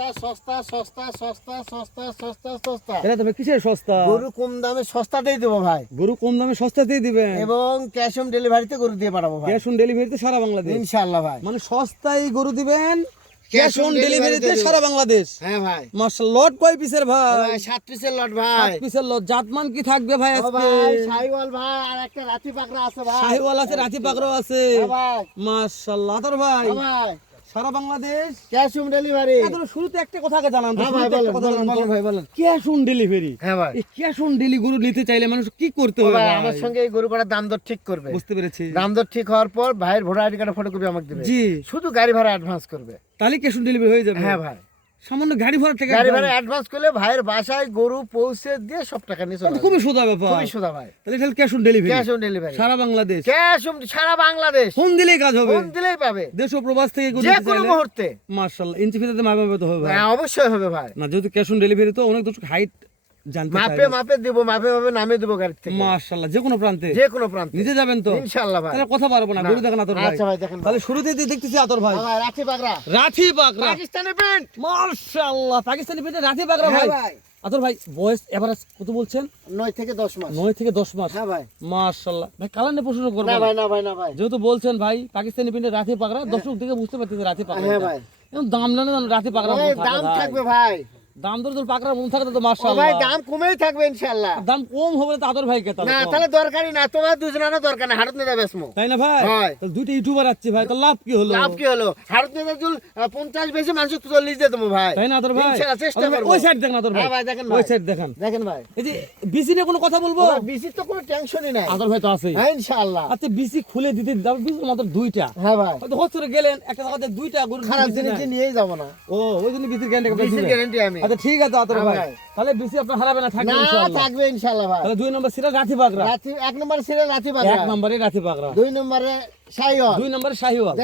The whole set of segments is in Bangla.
সস্তা সস্তা সস্তা সস্তা সস্তা সস্তা সস্তা। এটা তবে কিসের সস্তা? গরু কম দামে সস্তাতেই দেবো ভাই, গরু কম দামে সস্তাতেই দিবেন এবং ক্যাশ অন ডেলিভারিতে গরু দিয়ে পাঠাবো ভাই ক্যাশ অন ডেলিভারিতে সারা বাংলাদেশ। ইনশাআল্লাহ ভাই। মানে সস্তায় গরু দিবেন ক্যাশ অন ডেলিভারিতে সারা বাংলাদেশ। হ্যাঁ ভাই। মাশাআল্লাহ। লট কয় পিসের ভাই? 7 পিসের লট ভাই। 7 পিসের লট। জাতমান কি থাকবে ভাই ও আজকে? ভাই শাহিওয়াল ভাই, আর একটা রাতি পাকড়া আছে ভাই। শাহিওয়াল আছে, রাতি পাকড়াও আছে। হ্যাঁ ভাই। মাশাআল্লাহ। আতর ভাই হ্যাঁ ভাই, সারা বাংলাদেশ ক্যাশ অন ডেলিভারি। আতর শুরুতে একটা কথা জানান তো। হ্যাঁ ভাই, শুরুতে একটা বলেন কথা বলেন জানান তো। বলেন ভাই বলেন। Cash on delivery. হ্যাঁ ভাই। এই ক্যাশ অন ডেলিভারি গরু নিতে চাইলে মানুষ কি করতে ও হবে ভাই ভাই? আমার সঙ্গে এই গরু পাড়ার দাম দর ঠিক করবে। বুঝতে পেরেছি। দাম দর ঠিক হওয়ার পর ভাইয়ের ভোটার আইডি কার্ড ফটোকপি আমাকে দেবে। জি। শুধু গাড়ি ভাড়া অ্যাডভান্স করবে। তাহলে ক্যাশ অন ডেলিভারি হয়ে যাবে। হ্যাঁ ভাই। সামান্য গাড়ি ভাড়া টাকা গাড়ি ভাড়া অ্যাডভান্স করলে ভাইয়ের বাসায় গরু পৌঁছে দিয়ে সব টাকা নিয়ে চলে আসবে। খুবই সোজা ব্যাপার। খুবই সোজা ভাই। তাহলে তাহলে cash on delivery cash on delivery সারা বাংলাদেশ। ক্যাশ অন সারা বাংলাদেশ। ফোন দিলেই কাজ হবে। ফোন দিলেই পাবে, দেশ ও প্রবাস থেকে গরু যে নিতে কোনো চাইলে মুহূর্তে। মাশাআল্লাহ। ইঞ্চি ফিতে মাপে তো হবে ভাই। হ্যাঁ অবশ্যই হবে ভাই। না যেহেতু ক্যাশ অন ডেলিভারি তো অনেক দর্শক হাইট জানতে মাপে চায়। মাপে দিব, মাপে মাপে নামে দেবো গাড়ি থেকে। মাশাআল্লাহ। যে কোনো প্রান্তে যে কোনো প্রান্তে নিজে যাবেন তো? ইনশাআল্লাহ ভাই। তাহলে কথা পারবো না। না। গরু দেখেন আতর ভাই। আচ্ছা ভাই দেখেন ভাই। তাহলে শুরুতেই দেখতেছি আতর ভাই। হ্যাঁ ভাই, রাখি পাকড়া, রাথি পাকড়া। পাকিস্তানি প্রিন্ট। মাশাআল্লাহ। পাকিস্তানি পেটে রাথি পাকড়া হ্যাঁ ভাই। ভাই। আতর ভাই বয়স এভারেজ কত বলছেন? 9 থেকে 10 মাস। 9 থেকে 10 মাস। হ্যাঁ ভাই। মাশাআল্লাহ। ভাই কালার নিয়ে প্রশ্ন করবো না না। ভাই না ভাই না ভাই। যেহেতু বলছেন ভাই পাকিস্তানি প্রিন্টের রাথি পাকড়া, দর্শক থেকে বুঝতে পারতেছে রাথি পাকড়া। হ্যাঁ ভাই। এখন দাম জানেন রাথি পাকড়া ওই দাম থাকবে ভাই। দাম দর তো পাকড়া মন থাকে তো ও মাশাআল্লাহ। ভাই দাম কমেই থাকবে ইনশাআল্লাহ। দাম কম হবে তো আতর ভাই কে তাহলে না কম। তাহলে দরকারই না, তোমার দুজনের দরকার না, হারত নেতা বেসমো। তাই না ভাই? হয়। তাহলে দুইটা ইউটিউবার আছে ভাই, তো লাভ কি হলো? লাভ কি হলো? হারত নেতা জুল 50 বেশি মানুষ 40 দিয়ে দেবো ভাই। তাই না আতর ভাই? ইনশাআল্লাহ চেষ্টা আতর ভাই, করবো। ওই সাইড দেখেন আতর ভাই। হ্যাঁ ভাই দেখেন ওই ভাই। সাইড দেখেন। দেখেন ভাই। এই যে বিসি নিয়ে কোনো কথা বলবো? বিসির তো কোনো টেনশনই নাই। আতর ভাই তো আছেই। হ্যাঁ ইনশাআল্লাহ। আচ্ছা বিসি খুলে দিতে দাও, বিসি মাত্র দুইটা। হ্যাঁ ভাই। হয়তো হচ্ছে গেলেন একটা জায়গাতে দুইটা গরু খারাপ বিসি জিনিস নাই। নিয়েই যাব না। ও ওই জন্য বিসির গ্যারান্টি আপনি বিসির দিবেন। গ্যারান্টি আমি। আচ্ছা ঠিক আছে আতর হ্যাঁ ভাই। ভাই। তাহলে বিসি আপনার হারাবে না, থাকবে না ইনশাআল্লাহ। থাকবে ইনশাআল্লাহ ভাই। তাহলে 2 নম্বর সিরা রাথি পাকড়া। রাতি 1 নম্বর সিরিয়াল রাতি পাকড়া, 1 নম্বরে রাথি পাকড়া, 2 নম্বরে শাহিওয়াল। 2 নম্বরে শাহিওয়াল।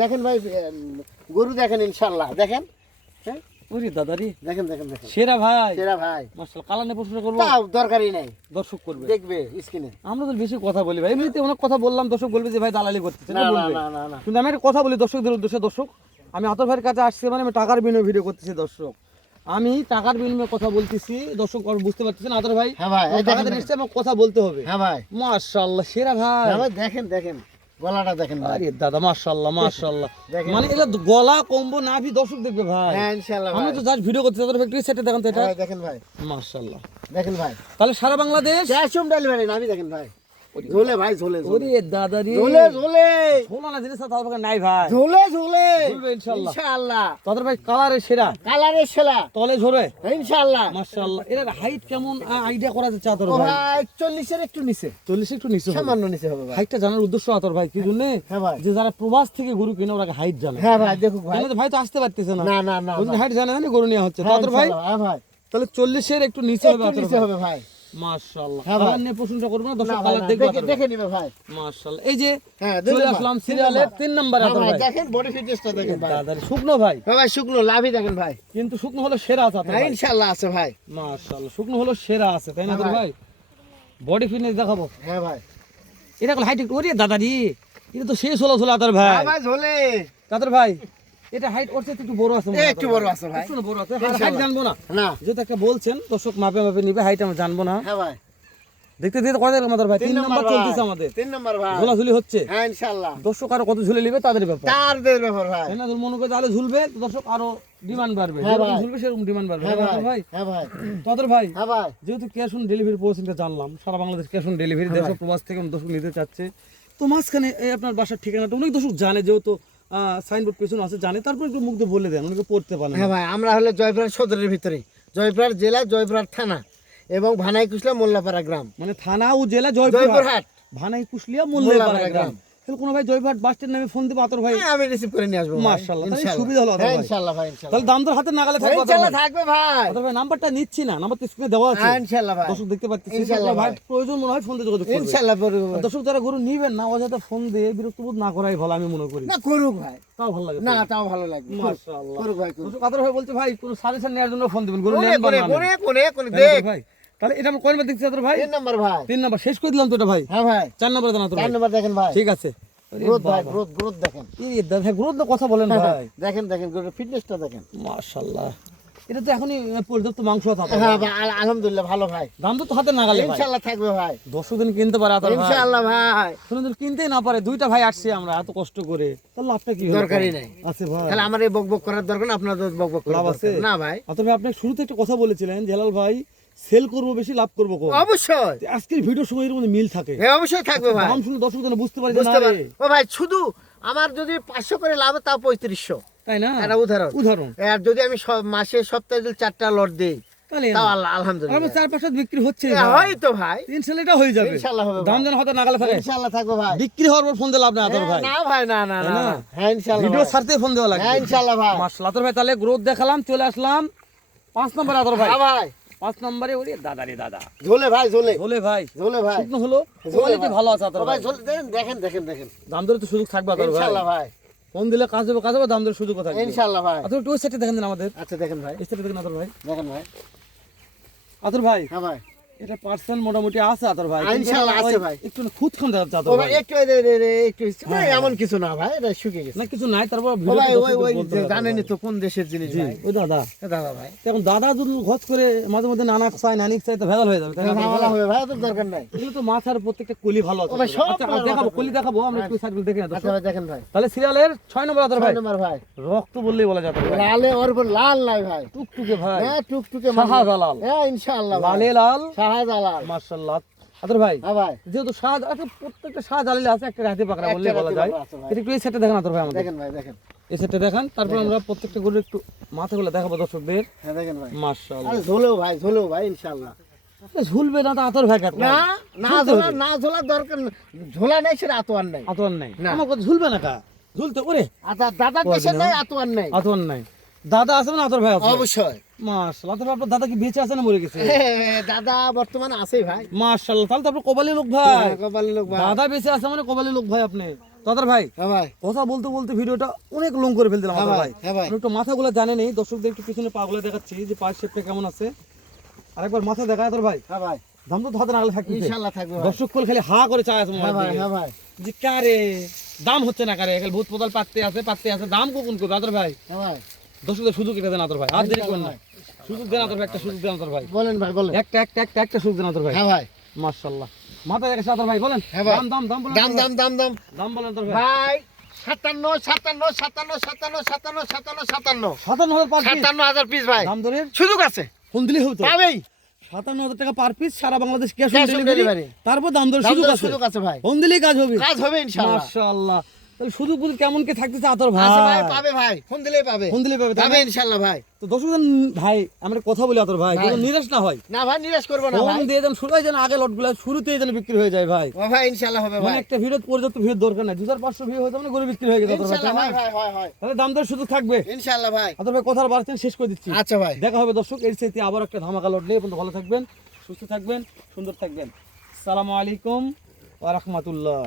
দেখেন ভাই, গরু দেখেন ইনশাআল্লাহ। দেখেন হ্যাঁ ওরে দাদারি দেখেন দেখেন দেখেন সেরা ভাই। সেরা ভাই। মাশাআল্লাহ। কালার নিয়ে প্রশ্ন করবো, তাও দরকারই নাই, দর্শক করবে দেখবে স্ক্রিনে। আমরা তো বেশি কথা বলি ভাই, এমনিতে অনেক কথা বললাম, দর্শক বলবে যে ভাই দালালি করতেছে না না, না বলবে। না না না। কিন্তু আমি একটা কথা বলি দর্শকদের উদ্দেশ্যে, দর্শক আমি আতর ভাইয়ের কাছে আসছি মানে আমি টাকার বিনিময়ে ভিডিও করতেছি দর্শক, আমি টাকার বিনিময়ে কথা বলতেছি দর্শক, আর বুঝতে পারতেছেন আতর ভাই। হ্যাঁ ভাই, এই টাকা দেখেন দিয়ে নিশ্চয়ই আমাকে কথা বলতে হবে। হ্যাঁ ভাই। মাশাআল্লাহ সেরা ভাই। হ্যাঁ ভাই দেখেন দেখেন গলাটা দেখেন ভাই। আরে দাদা মাশাআল্লাহ মাশাআল্লাহ। দেখেন। মানে এটা গলা কম্বো নাভি দর্শক দেখবে ভাই। হ্যাঁ ইনশাআল্লাহ ভাই। আমি তো জাস্ট ভিডিও করতেছি, আতর ভাই একটু সেটা দেখেন তো এটা। হ্যাঁ ভাই, দেখেন ভাই মাশাআল্লাহ। দেখেন ভাই। তাহলে সারা বাংলাদেশ ক্যাশ অন ডেলিভারি নামি দেখেন ভাই। ঝোলে ভাই ঝোলে ওরে দাদারি ঝোলে ঝোলে ঝোলা না জিনিস তো আপনার নাই ভাই। ঝোলে ঝোলে ঝুলবে ইনশাআল্লাহ। ইনশাআল্লাহ। তাদের ভাই কালারের সেরা, কালারের সেলা তলে ঝরে ইনশাআল্লাহ। মাশাআল্লাহ। এর হাইট কেমন আইডিয়া করা যাচ্ছে আতর ও ভাই? ভাই 40 এর একটু নিচে, 40 একটু নিচে হবে। সামান্য নিচে হবে ভাই। হাইটটা জানার উদ্দেশ্য আতর ভাই কি জন্য? হ্যাঁ ভাই। যে যারা প্রবাস থেকে গরু কিনে ওরা হাইট জানে। হ্যাঁ ভাই দেখুক ভাই। তাহলে তো ভাই তো আসতে পারতেছে না। না না না ওই ভাই। হাইট জানে না গরু নেওয়া হচ্ছে। হ্যাঁ, আতর ভাই ইনশাআল্লাহ, হ্যাঁ ভাই তাহলে 40 এর একটু নিচে হবে একটু আতর নিচে ভাই। হবে ভাই। মাশাআল্লাহ। হ্যাঁ ভাই। কালার নিয়ে প্রশংসা করব না, না দর্শক ভাই, কালার না, দেখবে দেখে আতর ভাই। দেখে নিবে ভাই। মাশাআল্লাহ। এই যে হ্যাঁ চলে দেখুন আসলাম ভাই, সিরিয়ালের 3 নম্বর হ্যাঁ আতর ভাই, ভাই। দেখেন বডি ফিটনেসটা দেখেন ভাই। দাদারি শুকনো ভাই, হ্যাঁ ভাই শুকনো লাভই দেখেন ভাই। কিন্তু শুকনো হলো সেরা আছে আতর হ্যাঁ ভাই। ইনশাআল্লাহ আছে ভাই। মাশাআল্লাহ শুকনো হলো সেরা আছে, তাই না হ্যাঁ আতর ভাই। ভাই? বডি ফিটনেস দেখাবো। হ্যাঁ ভাই। এটা কল হাইট একটু ওরে দাদারি, এটা তো শেষ হলো আতর ভাই। হ্যাঁ ভাই ঝোলে আতর ভাই এটা হাইট ওর চেয়ে একটু বড় আছে মনে হয় একটু আতর বড় ভাই। আছে ভাই। একটু না বড় আছে, ইনশাআল্লাহ। হাইট জানবো না না যেটা একটা বলছেন দর্শক মাপে মাপে নিবে, হাইট আমরা জানবো না। হ্যাঁ ভাই। দেখতে দেখতে কয় দেখলাম আতর ভাই? 3 নম্বর চলতেছে আমাদের, 3 নম্বর ভাই। ঝোলাঝুলি হচ্ছে। হ্যাঁ ইনশাআল্লাহ। দর্শক আরো কত ঝুলে নিবে তাদের ব্যাপার, তার দের ব্যাপার ভাই। তাই না? যদি মনে করে তাহলে ঝুলবে তো দর্শক আরো ডিমান্ড বাড়বে, হ্যাঁ যেরকম ভাই। ঝুলবে সেরকম ডিমান্ড বাড়বে। হ্যাঁ তাই না আতর ভাই। ভাই? হ্যাঁ ভাই। তো আতর ভাই হ্যাঁ ভাই। যেহেতু ক্যাশ অন ডেলিভারি পলিসিটা জানলাম, সারা বাংলাদেশ ক্যাশ অন ডেলিভারি, দেশ ও প্রবাস থেকে দর্শক নিতে চাচ্ছে, তো মাঝখানে এই আপনার বাসার ঠিকানাটা অনেক দর্শক জানে, যেহেতু সাইনবোর্ড পেছনে আছে জানে, তারপর একটু মুখ দিয়ে বলে দেন, অনেকে পড়তে পারে না। হ্যাঁ ভাই, আমরা হলো জয়পুরহাট সদরের ভিতরে, জয়পুরহাট জেলা, জয়পুরহাট থানা এবং ভানাই কুশলা মোল্লাপাড়া গ্রাম। মানে থানা ও জেলা জয়পুরহাট, জয়পুরহাট ভানাই কুশলিয়া মোল্লাপাড়া মোল্লাপাড়া গ্রাম। গ্রাম। তাহলে কোনো ভাই জয়পুরহাট বাস স্ট্যান্ড নামে ফোন দেবো আতর ভাই, হ্যাঁ, আমি রিসিভ করে নিয়ে আসবো ভাই। মাশাআল্লাহ, তাহলে ইনশাআল্লাহ। সুবিধা হলো আতর হ্যাঁ ভাই। ইনশাআল্লাহ ভাই ইনশাআল্লাহ। তাহলে দাম দর হাতে নাগালে থাকবে আতর ইনশাআল্লাহ ভাই। থাকবে ভাই। আতর ভাই নাম্বারটা নিচ্ছি না, নাম্বার তো স্ক্রিনে দেওয়া আছে, হ্যাঁ ইনশাআল্লাহ ভাই। দর্শক দেখতে পাচ্ছেন। ইনশাআল্লাহ ভাই ভাই। প্রয়োজন মনে হয় ফোন দিয়ে যোগাযোগ করবে। ইনশাআল্লাহ করবো ভাই। দর্শক যারা গরু নিবেন না অযথা ফোন দিয়ে বিরক্ত বোধ না করাই ভালো আমি মনে করি, না করুক ভাই, তাও ভালো লাগে। না তাও ভালো লাগবে। মাশাআল্লাহ। করুক ভাই করুক। দর্শক আতর ভাই বলছে ভাই কোনো সাজেশন নেওয়ার জন্য ফোন দিবেন, গরু কোনে নেন বা কোনে না কোনে নেন। কোনে কোনে তাই না দেখ আতর ভাই? তাহলে এটা আমি কয়বার দেখছি আতর ভাই? 3 নম্বর ভাই। 3 নাম্বার শেষ করে দিলাম তো এটা ভাই, হ্যাঁ ভাই। 4 নাম্বার দেন আতর 4 ভাই। নম্বর দেখেন ভাই। ঠিক আছে, গ্রোথ ভাই, গ্রোথ গ্রোথ দেখেন। এই দাদা গ্রোথ কথা বলেন ভাই, দেখেন দেখেন গরুর ফিটনেসটা দেখেন। মাশাআল্লাহ। এটা তো এখনই পর্যাপ্ত মাংস থাকে। হ্যাঁ ভাই, আলহামদুলিল্লাহ ভালো ভাই। দাম তো হাতে নাগালে ভাই, ইনশাআল্লাহ থাকবে ভাই, 10 দিন কিনতে পারে আতর ভাই, ইনশাআল্লাহ ভাই। শুনুন যদি কিনতেই না পারে, দুইটা ভাই আসছি আমরা এত কষ্ট করে, তাহলে লাভটা কি হলো? দরকারই নাই। আছে ভাই, তাহলে আমার এই বকবক করার দরকার না, আপনাদের বকবক করার লাভ আছে দরকার না ভাই। আতর ভাই আপনি শুরুতে একটা কথা বলেছিলেন জেলাল ভাই, সেল করব বেশি লাভ করব কম। অবশ্যই, আজকের ভিডিওর সময় এর মধ্যে মিল থাকে। হ্যাঁ অবশ্যই থাকবে ভাই। দাম শুনে দর্শক যেন বুঝতে পারে যে না বুঝতে পার রে, ও ভাই, শুধু আমার যদি 500 করে লাভ হয়, তাও 3500, তাই না? এটা উদাহরণ। উদাহরণ আর যদি আমি মাসে সপ্তাহে যদি 4টা লট দেই, তাহলে তাও আমার আলহামদুলিল্লাহ 4-5 বিক্রি হচ্ছে হয় তো ভাই, ইনশাআল্লাহ, এটা হয়ে যাবে। ইনশাআল্লাহ হবে দাম ভাই। যেন হাতে নাগালে থাকে, ইনশাআল্লাহ থাকবে ভাই। বিক্রি হওয়ার পর ফোন দিয়ে লাভ না আতর ভাই। না ভাই, না না তাই না না? না। হ্যাঁ ইনশাআল্লাহ ভিডিও ভাই। ছাড়তে ফোন দেওয়া লাগবে। হ্যাঁ ইনশাআল্লাহ ভাই। মাশাআল্লাহ আতর ভাই, তাহলে গ্রোথ দেখালাম, চলে আসলাম 5 নম্বরে আতর ভাই। হ্যাঁ ভাই, 5 নম্বরে ওরে দাদা রে দাদা, ঝোলে ভাই, ঝোলে বলে ভাই ঝোলে ভাই, শুকনো হলো, ঝোলে কোয়ালিটি ভাই। ভালো আছে আতর ও ভাই। ভাই ঝোলে দেখেন দেখেন দেখেন দেখেন। দাম দরে তো সুযোগ থাকবে আতর ভাই, ইনশাআল্লাহ ভাই, ফোন দিলে কাজ হবে, দাম দরে সুযোগ থাকবে ইনশাআল্লাহ ভাই। আতর একটু ওই সাইডে দেখেন দিন আমাদের, আচ্ছা দেখেন ভাই, এই সাইডে দেখেন আতর ভাই। দেখেন ভাই। আতর ভাই হ্যাঁ ভাই, এটা পার্সেন্ট মোটামুটি আছে আতর ভাই, ইনশাআল্লাহ আছে ভাই। একটু খুদ খান যাচ্ছে ও আতর ভাই ভাই। একটু একটু ভাই, এমন কিছু না ভাই, এটা শুকিয়ে গেছে। না কিছু নাই, তারপর ও ভিডিও ভাই ওই জানেনই তো কোন দেশের জিনিস ভাই। ওই দাদা, দাদা ভাই, এখন দাদা যদি ঘচ করে মাঝে মধ্যে নানা চাই নানিক চাই তো ভেজাল হয়ে যাবে, তাই না? ঝামেলা হবে ভাই, তো দরকার নাই। এগুলো তো মাথার প্রত্যেকটা কলি ভালো আছে। ও ভাই, সব আচ্ছা, কলার দেখাবো মাথা কলি দেখাবো, আমরা একটু সাইড দেখে না আচ্ছা ভাই দেখেন ভাই, তাহলে সিরিয়ালের 6 নম্বর আতর ভাই, 6 নম্বর ভাই। রক্ত বললেই বলা যাবে ভাই। লালে ওর উপর লাল নাই ভাই, টুকটুকে ভাই, হ্যাঁ টুকটুকে শাহজালাল, হ্যাঁ ইনশাআল্লাহ ভাই। লালে লাল, শাহজালাল। মাশাআল্লাহ। আতর ভাই হ্যাঁ ভাই, যেহেতু প্রত্যেকটা শাহজালালে আছে, একটা হাতে পাকড়া বললেই একটা বলা রাতি যায়। বাবা আছে ভাই। এটা একটু এই সেটটা দেখেন আতর ভাই আমাদের, দেখেন ভাই দেখেন, এই সেটটা দেখান, তারপর আমরা প্রত্যেকটা গরুর একটু মাথাগুলো দেখাবো দর্শকদের। হ্যাঁ দেখেন ভাই। মাশাআল্লাহ, আরে ঝোলেও ভাই, ঝোলেও ভাই ইনশাআল্লাহ। ঝুলবে না তো আতর ভাই কাটবে না না ঝোলা, না ঝোলার দরকার না। ঝোলা নাই সেটা আতোয়ার নাই। আতর নাই, না। আমার কথা ঝুলবে না কা, ঝুলতে ওরে আচ্ছা দাদার দেশে নাই, আতোয়ার নাই। আতর নাই। দাদা আছে না আতর ভাই আছে? অবশ্যই। মাশাআল্লাহ, আতর ভাই আপনার দাদা কি বেঁচে আছে না মরে গেছে? দাদা বর্তমানে আছে ভাই। মাশাআল্লাহ, তাহলে তো আপনার কপালি লোক ভাই। কপালি লোক ভাই। দাদা বেঁচে আছে মানে কপালি লোক ভাই আপনি। দাদার ভাই হ্যাঁ ভাই, কথা বলতে বলতে ভিডিওটা অনেক লং করে ফেলতে হ্যাঁ দাদা ভাই, ভাই। হ্যাঁ ভাই। আমি একটু মাথাগুলো জানে নেই, দর্শকদের একটু পিছনে পাগুলো দেখাচ্ছি যে পায়ের শেপটা কেমন আছে। আরেকবার মাথা দেখা আতর ভাই, হ্যাঁ ভাই, দাম তো হাতে নাগালে থাকবে। ইনশাআল্লাহ থাকবে ভাই। দর্শক কল খালি হা করে চায় আছে হ্যাঁ ভাই, মোবাইল হ্যাঁ ভাই, যে কারে দাম হচ্ছে না, কারে খালি ভূত পোতাল পাততে আছে, দাম কখন করবে আতর ভাই? হ্যাঁ ভাই। দর্শকদের সুযোগ এটা দেন আতর ভাই, আর দেরি করেন না, সুযোগ দেন আতর ভাই, একটা সুযোগ দেন আতর ভাই, বলেন ভাই বলেন। একটা সুযোগ দেন আতর ভাই। হ্যাঁ ভাই, মাশাআল্লাহ, মাথা দেখে আতর ভাই বলেন। হ্যাঁ ভাই। দাম বলেন দাম আতর ভাই। দাম দাম দাম দাম বলেন আতর ভাই। ভাই 57 57 57 57 57 57 57,000 পার পিস 57,000 পিস ভাই। দাম ধরে সুযোগ আছে, ফোন দিলেই হতো। পাবেই। 57,000 টাকা পার পিস, সারা Bangladesh cash Cash on on delivery, delivery। তারপর দাম ধরে দাম সুযোগ দরের আছে, সুযোগ আছে ভাই। ফোন দিলেই কাজ হবে। কাজ হবে ইনশাআল্লাহ। মাশাআল্লাহ, তাহলে সুযোগ বুঝে কেমন কে থাকতেছে আতর ভাই। আছে ভাই, পাবে ভাই, ফোন দিলেই পাবে। ফোন দিলেই পাবে, তাই পাবে না? ইনশাআল্লাহ ভাই। তো দর্শকজন ভাই আমরা কথা বলি আতর ভাই, ভাই। কোনো নিরাশ না হয়, না ভাই, নিরাশ করবো না ফোন ভাই। দিয়ে দেন, শুরুই যেন আগে লটগুলো শুরুতেই যেন বিক্রি হয়ে যায় ভাই। ও ভাই ইনশাআল্লাহ হবে মানে ভাই। একটা ভিডিও পর্যাপ্ত ভিড় দরকার নাই, 2500 ভিড় হয়ে যাবে, গরু বিক্রি হয়ে গেছে আতর ভাই, ইনশাআল্লাহ তাই না? ভাই, ভাই হয়। তাহলে দাম দর সুযোগ থাকবে ইনশাআল্লাহ ভাই। আতর ভাই, কথার বাড়ছেন শেষ করে দিচ্ছি। আচ্ছা ভাই। দেখা হবে দর্শক এর সাথে আবার একটা ধামাকা লট নিয়ে, ভালো থাকবেন, সুস্থ থাকবেন, সুন্দর থাকবেন। আসসালামু আলাইকুম ওয়া রাহমাতুল্লাহ।